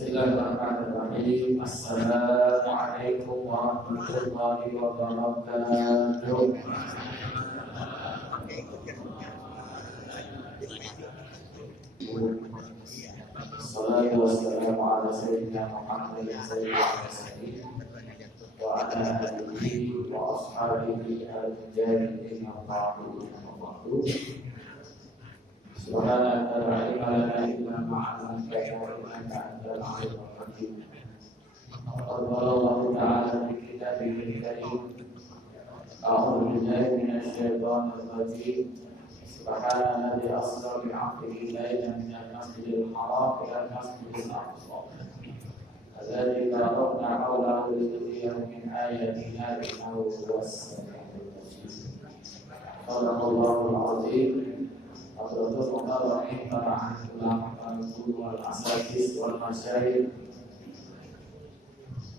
Bismillahirrahmanirrahim. Assalamualaikum warahmatullahi wabarakatuh. Salatu wassalamu ala sayyidina Muhammadin sayyidil mursalin wa ala alihi wa ashabihi al-mujahidin al-mu'minin. Subhanaka la ilma lana illa ma 'allamtana innaka antal 'alimul hakim. Qala Allahu ta'ala fi kitabihi al-karim. A'udzu billahi minasy syaithanir rajim. Subhanalladzi asra bi 'abdihi laylan minal masjidil haram ila al-masjidil aqsa. Alladzi barakna hawlahu linuriyahu min ayatina innahu huwas sami'ul basir. Shadaqallahul 'azim. Assalamualaikum warahmatullahi wabarakatuh.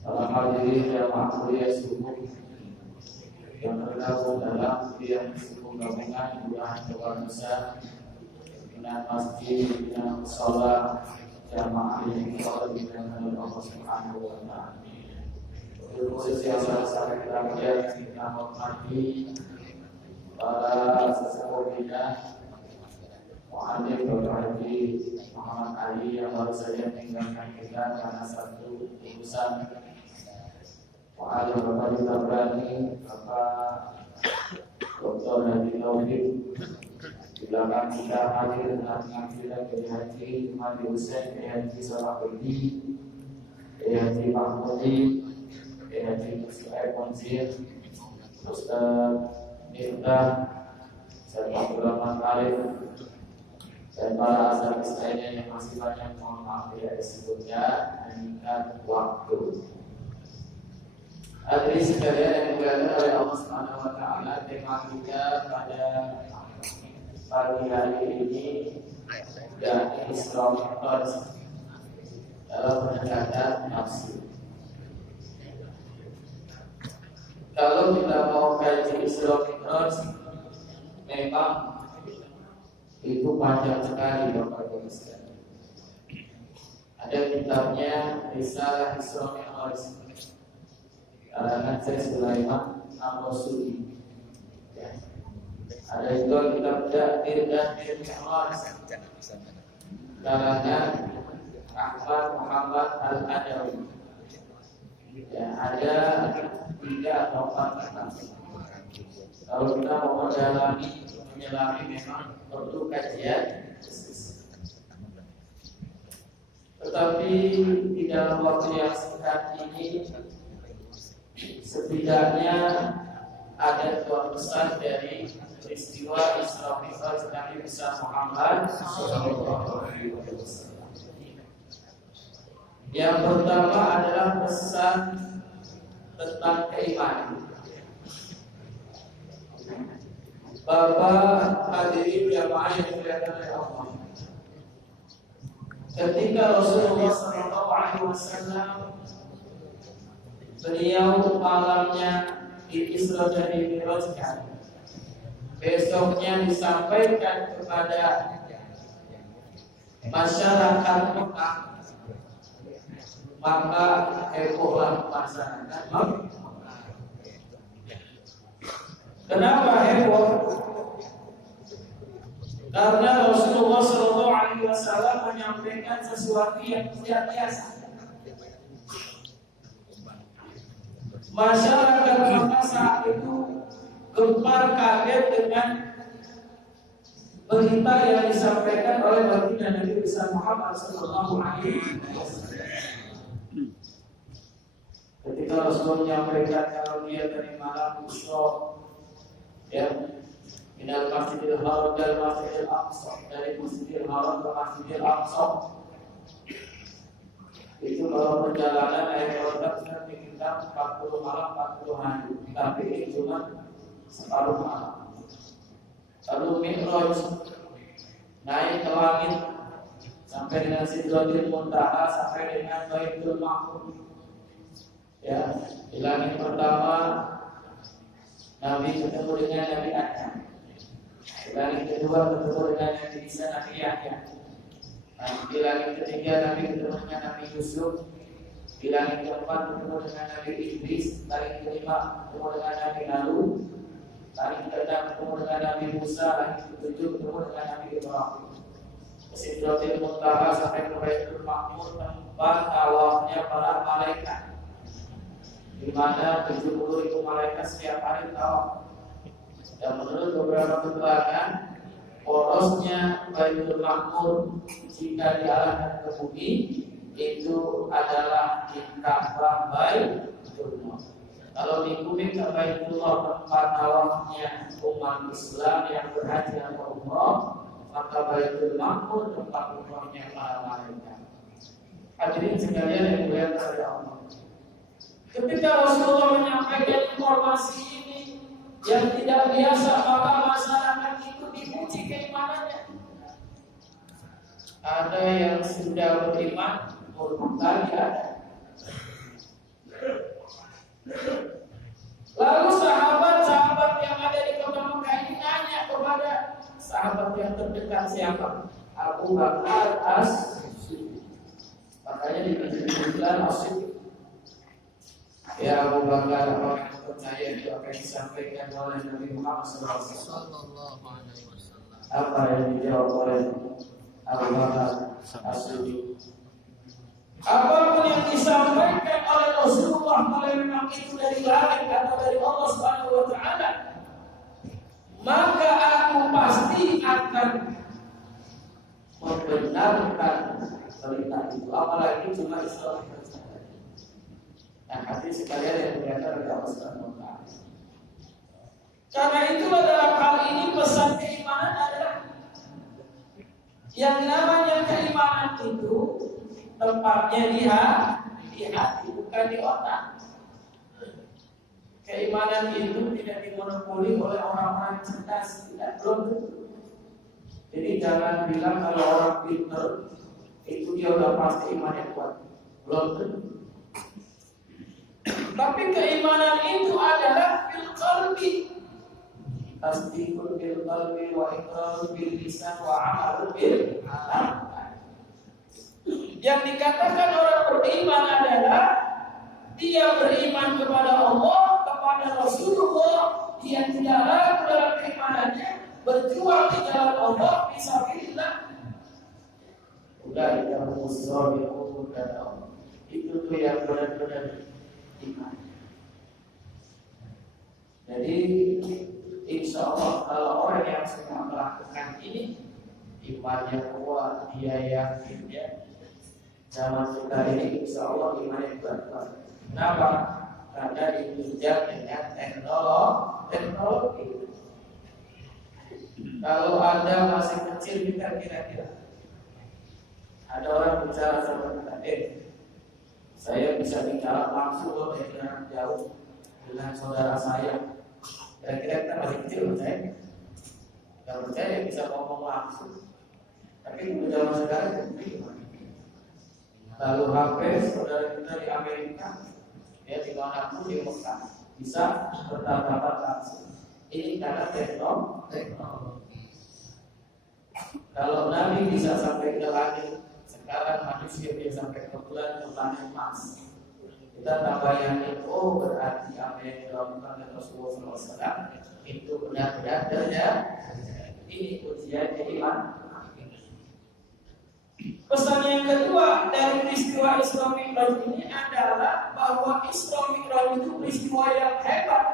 Para hadirin jamaah kuliah subuh yang tergabung dalam kuliah subuh gabungan Kelurahan Tegal Nusa dengan masjid dengan mushola jamaah yang sholat di dalam Allah Subhanahu wa Ta'ala. Khusus yang salah kita hormati para sesepuh kita Muhammad Bapak Haji Muhammad Ali yang baru saja meninggalkan kita karena satu urusan. Muhammad Bapak Tabrani, Bapak Dr. Haji Taufik di belakang kita hadir dengan pengambilan Kiai Haji Madi Hussein, Kiai Haji Salahuddin, Kiai Haji Mahmudi, Kiai Haji Musyair Monzir, Ustaz Mirta, Ustaz Abdul Rahman Arif, dan para asal lainnya yang masih banyak, mohon maaf tidak disebutnya mengingat waktu. Hadirin sekalian yang dimuliakan oleh Allah Subhanahu wa Ta'ala, tema kita pada pagi hari ini yakni Isra Mi'raj dalam pendekatan nafsu. Kalau kita mau kaji Isra Mi'raj, memang itu panjang sekali Bapak Ibu sekalian. Ada kitabnya Risalah Isra Mi'raj karangan Syekh Sulaiman Al-Rasuli. Ada juga kitab Da'ir dan Mi'raj karangan Ahmad Muhammad Al-Adawi. Ya, ada 3 atau 4 kitab. Kalau kita mau menyelami memang perlu kajian khusus. Tetapi di dalam waktu yang singkat ini setidaknya ada 2 pesan dari peristiwa Isra Mi'raj Nabi Muhammad SAW. Yang pertama adalah pesan tentang keimanan. Bapak hadirin jamaah yang dimuliakan oleh Allah. Ketika Rasulullah SAW beliau malamnya di Isra dan Mi'rajkan, besoknya disampaikan kepada masyarakat Mekah, maka hebohlah masyarakat Mekah. Kenapa heboh? Karena Rasulullah SAW menyampaikan sesuatu yang tidak biasa. Masyarakat Mekah saat itu gempar kaget dengan berita yang disampaikan oleh baginda Nabi Muhammad SAW. Ketika Rasulullah menyampaikan kalau dia dari malam Isra, ya, minal masjidil haram dan masjidil aqsa, dari masjidil haram ke masjidil aqsa, itu kalau perjalanan air produk sudah dikitar 40 malam 40 hari, tapi ini cuma separuh malam. Lalu Mi'raj naik ke langit sampai dengan Sidratul Muntaha, sampai dengan Baitul Ma'mur. Ya, di langit pertama Nabi ketemu dengan Nabi Adam. Di langit kedua ketemu dengan Nabi Isa, Nabi Yahya. Di langit ketiga Nabi ketemu dengan Nabi Yusuf. Di langit keempat ketemu dengan Nabi Idris. Langit kelima ketemu dengan Nabi Harun. Langit keenam ketemu dengan Nabi Musa. Langit ketujuh ketemu dengan Nabi Ibrahim. Sidratil Muntaha sampai ke Baitul Ma'mur, tempat tawafnya para malaikat, di mana 70.000 malaikat setiap hari tawaf. Dan menurut beberapa keterangan, porosnya Baitul Ma'mur jika diarahkan ke bumi itu adalah di Ka'bah Baitullah. Kalau di bumi ke Baitullah tempat tawafnya umat Islam yang berhaji atau umrah, maka Baitul Ma'mur tempat umrahnya para malaikat. Hadirin sekalian yang dimuliakan oleh Allah. Ketika Rasulullah menyampaikan informasi ini yang tidak biasa, maka masyarakat itu diuji keimanannya. Ada yang sudah beriman, murtad ada. Lalu sahabat-sahabat yang ada di kota Mekah ini nanya kepada sahabat yang terdekat siapa? Abu Bakar As-Siddiq. Makanya dibilang As-Siddiq. Ya Abu Bakar, orang yang percaya itu akan disampaikan oleh Nabi Muhammad SAW. Apa yang dijawab oleh Abu Bakar As-Siddiq? Apapun yang disampaikan oleh Rasulullah, kalau memang itu dari langit atau dari Allah Subhanahu wa Ta'ala, maka aku pasti akan membenarkan berita itu, apalagi cuma Islam. Nah, hadis sekalian yang berkaitan dengan Allah Subhanahu wa Ta'ala. Karena itulah dalam hal ini pesan keimanan adalah yang namanya keimanan itu tempatnya di hati, bukan di otak. Keimanan itu tidak dimonopoli oleh orang-orang cerdas, tidak, belum tentu. Jadi jangan bilang kalau orang pintar itu dia udah pasti imannya kuat, belum tentu. Tapi keimanan itu adalah fil qalbi, tasdiqul bil qalbi wa iqrarul bil lisan wa amalul bil arkan. Yang dikatakan orang beriman adalah dia beriman kepada Allah, kepada Rasulullah, dia tidak ragu dalam keimanannya, berjuang di jalan Allah fisabilillah. Udah yang musuh kata Allah. Itu tuh yang benar-benar iman. Jadi insya Allah kalau orang yang sedang melakukan ini imannya kuat, dia yakin ya. Zaman kita ini insya Allah imannya kuat. Kenapa? Karena ditunjang dengan teknologi. Kalau Anda masih kecil, kita kira-kira ada orang bicara sama kita, saya bisa bicara langsung loh dengan jauh dengan saudara saya. Kira-kira kita masih kecil, percaya? Kalau percaya bisa ngomong langsung. Tapi di zaman sekarang gimana? Lalu HP saudara kita di Amerika, ya di manapun di Mekah bisa bertatap langsung. Ini karena teknologi. Kalau Nabi bisa sampai ke langit, sekarang manusia bisa sampai ke bulan, ke planet Mars. Kita tak bayangin, oh berarti apa yang dilakukan oleh Rasulullah SAW itu benar-benar terjadi. Ini ujian iman. Pesan yang kedua dari peristiwa Isra Mi'raj ini adalah bahwa Isra Mi'raj itu peristiwa yang hebat,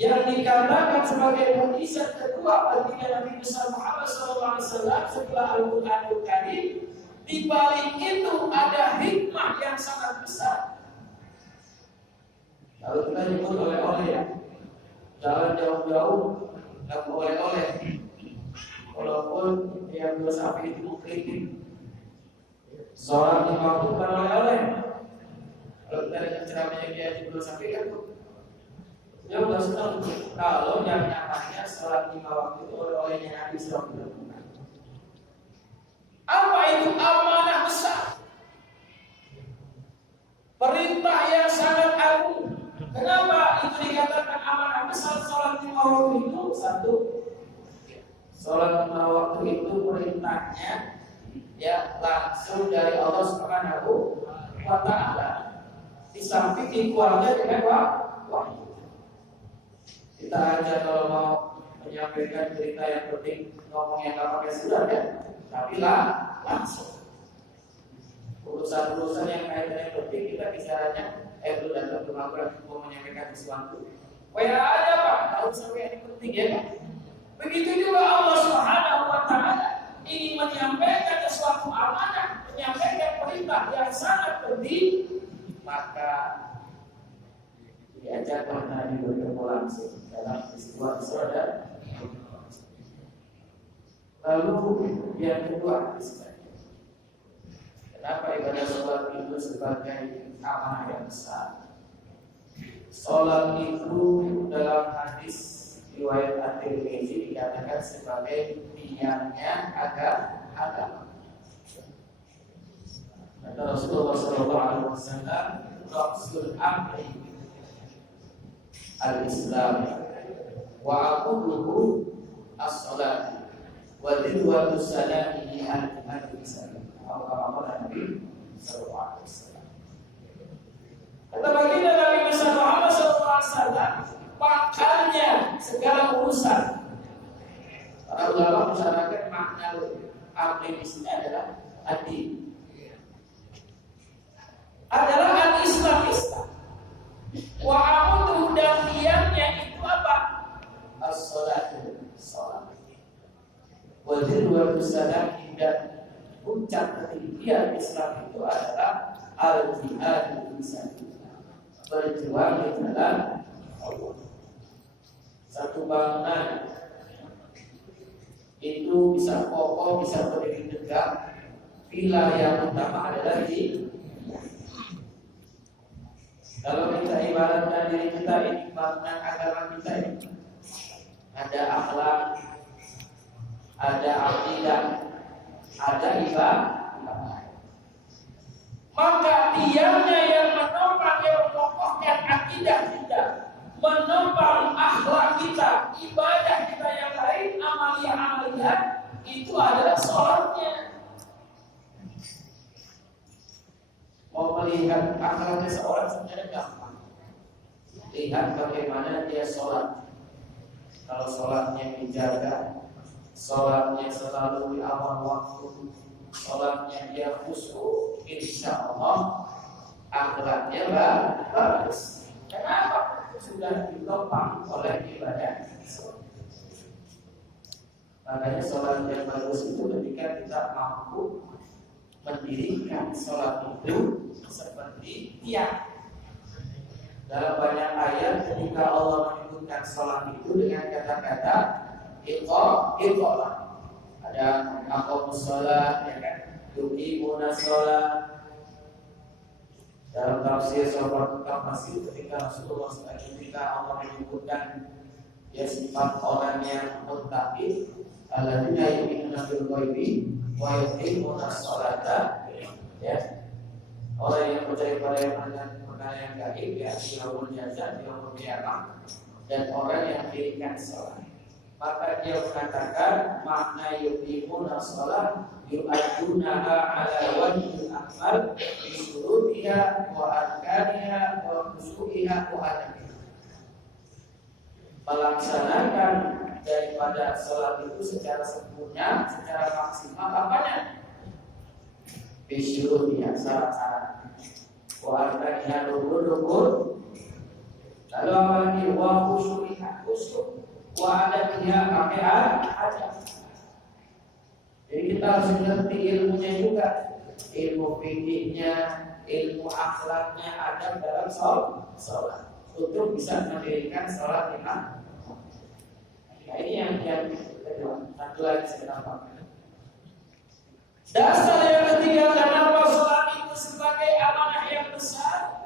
yang dikatakan sebagai mukjizat kedua bagi Nabi besar Muhammad SAW setelah Al-Quranul Karim. Di balik itu ada hikmah yang sangat besar. Kalau kita nyebut oleh-oleh ya, jalan jauh-jauh nggak oleh-oleh. Walaupun yang dua sapi itu mengkritik, seorang imam itu bukan oleh-oleh. Kalau kita dengar ceramahnya dia di dua sapi kan, dia udah senang. Kalau yang namanya sholat 5 waktu itu oleh-olehnya Nabi SAW. Apa itu amanah besar? Perintah yang sangat agung. Kenapa itu dikatakan amanah besar? Sholat 5 waktu itu satu. Sholat 5 waktu itu perintahnya ya langsung dari Allah Subhanahu wa taala. Di samping dikuatkan dengan wahyu. Kita aja kalau mau menyampaikan cerita yang penting ngomong yang nggak pakai surat ya, tapi langsung. Urusan-urusan yang kaitannya penting kita bicaranya itu datang ke magelang mau menyampaikan sesuatu. Wah ada Pak, tahu sampai ini penting ya Pak. Begitu juga Allah Subhanahu wa taala ingin menyampaikan sesuatu amanah, menyampaikan perintah yang sangat penting, maka diajak Nabi bertemu langsung dalam peristiwa Isra dan lalu yang kedua, kenapa ibadah sholat itu sebagai amanah yang besar? Sholat itu dalam hadis riwayat At-Tirmidzi dikatakan sebagai tiangnya agama. Kata Rasulullah SAW, Rasul Amri al-Islam wa aquluhu as-salat wa dhirwatu salamihi al-Islam. Nabi sallallahu alaihi wasallam. Kata baginda Nabi Muhammad sallallahu alaihi wasallam, pakarnya segala urusan. Para ulama mensyaratkan makna amri di sini adalah ad-din. Adalah al-Islam. Wa amudu dan diamnya itu apa? As-salatu, salat. Wa dhirwatu salamihi dan puncak ketinggian Islam itu adalah al-jihad fi sabilillah, berjuang di jalan Allah. Satu bangunan itu bisa kokoh, bisa berdiri tegak, pilar yang utama adalah di. Kalau kita ibaratkan diri kita ini, bangunan agama kita ini ada akhlak, ada akidah, ada ibadah. Maka diamnya yang menopang, yang mengokohkan akidah kita, menopang akhlak kita, ibadah kita yang lain, amalia-amalia, itu adalah sholatnya. Mau melihat akhlaknya seorang sebenarnya gampang. Lihat bagaimana dia sholat. Kalau sholatnya dijaga, sholatnya selalu di awal waktu, sholatnya dia khusyuk, insya Allah akhlaknya bagus. Kenapa? Sudah ditopang oleh ibadah. Makanya sholat yang bagus itu ketika kita mampu mendirikan sholat itu seperti tiang. Dalam banyak ayat ketika Allah menyebutkan sholat itu dengan kata-kata iqamah. Ada aqamus shalah, ya kan? Yuqimuna shalah. Dalam tafsir surah Al-Masih ketika Rasulullah SAW, ketika Allah menyebutkan ya sifat orang yang muttaqin, alladzina yu'minuna bil ghaibi wa yuqimuna sholata, ya. Orang yang percaya pada perkara yang gaib, ya, yaumul jaza, yaumul qiyamah, dan orang yang mendirikan sholat. Maka dia mengatakan makna yuqimuna sholat yu'addunaha ala wajhil akmal bi syurutiha wa arkaniha wa khusyu'iha wa adamiha. Melaksanakan daripada sholat itu secara sempurna, secara maksimal apanya? Bi syurutiha, syarat-syarat. Wa arkaniha, rukun-rukun. Lalu apalagi wa khusyu'iha, khusyuk. Wa adamiha, pakai adab. Jadi kita harus mengerti ilmunya juga, ilmu fikihnya, ilmu akhlaknya ada dalam sholat untuk bisa mendirikan sholat imam. Nah, ini yang kedua. Satu lagi saya tambahkan. Dasar yang ketiga kenapa sholat itu sebagai amanah yang besar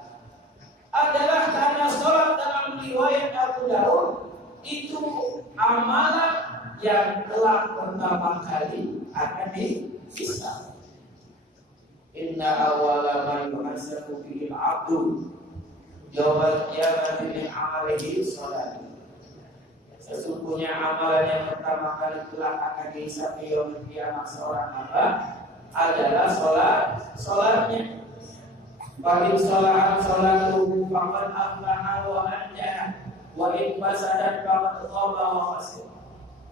adalah karena sholat dalam riwayat Abu Daud itu amalan yang telah pertama kali akan dihisab. Inna awwala ma yuhasabu bihi al-'abdu yawmal qiyamati min 'amalihi shalat. Sesungguhnya amalan yang pertama kali telah akan dihisab di yaumul qiyamah seorang hamba adalah sholatnya. Bagi sholatuhu faqad aflaha wa anjaha wa in fasadat faqad khaba wa khasir.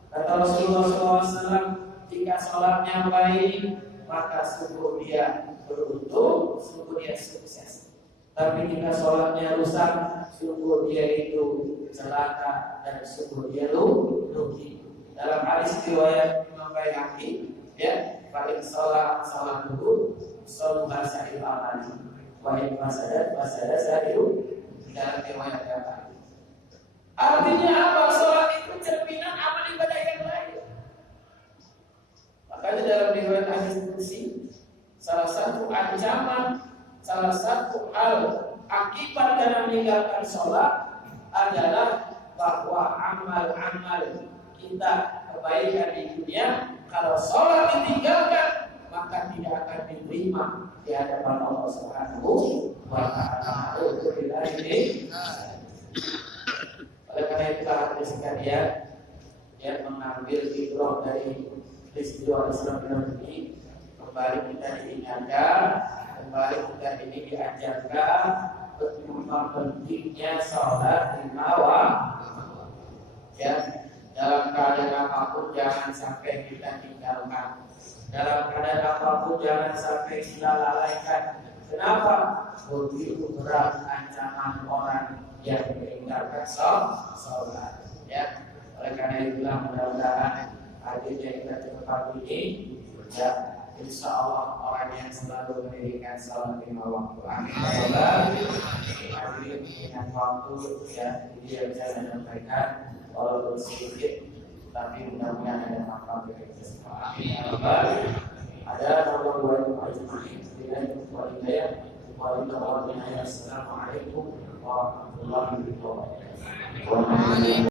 Kata Rasulullah SAW, jika sholatnya baik maka sungguh dia beruntung, sungguh dia sukses. Tapi jika sholatnya rusak, sungguh dia itu celaka dan sungguh dia rugi. Dalam hadis riwayat Imam Baihaqi, ya, paling sholat dulu, sholat bahasa al-amali, wahid masadat sahiru. Dalam riwayat yang lain. Artinya apa? Sholat itu cerminan amal ibadah yang lain. Makanya dalam riwayat hadis qudsi, salah satu ancaman, salah satu hal akibat karena meninggalkan sholat adalah bahwa amal-amal kita kebaikan di dunia, kalau sholat ditinggalkan maka tidak akan diterima di hadapan Allah Subhanahu wa Ta'ala. Oleh karena itu hadirin sekalian, yang mengambil ibrah dari peristiwa Islam ini, kembali kita diingatkan, kembali kita ini diajarkan betapa pentingnya sholat lima waktu. Ya, dalam keadaan apapun jangan sampai kita tinggalkan. Dalam keadaan apapun jangan sampai kita lalaikan. Kenapa? Begitu berat ancaman orang yang meninggalkan sholat. Ya, oleh karena itulah mudah-mudahan hadirnya kita tempat ini, ya, insya Allah orang yang selalu mendirikan sholat lima waktu. Amin. Hadirin dengan waktu, ya, ini yang saya sampaikan. Walaupun sedikit, tapi mudah-mudahan ada manfaat bagi kita semua. Amin. Ada nomor 2 ajmain. Assalamualaikum warahmatullahi wabarakatuh.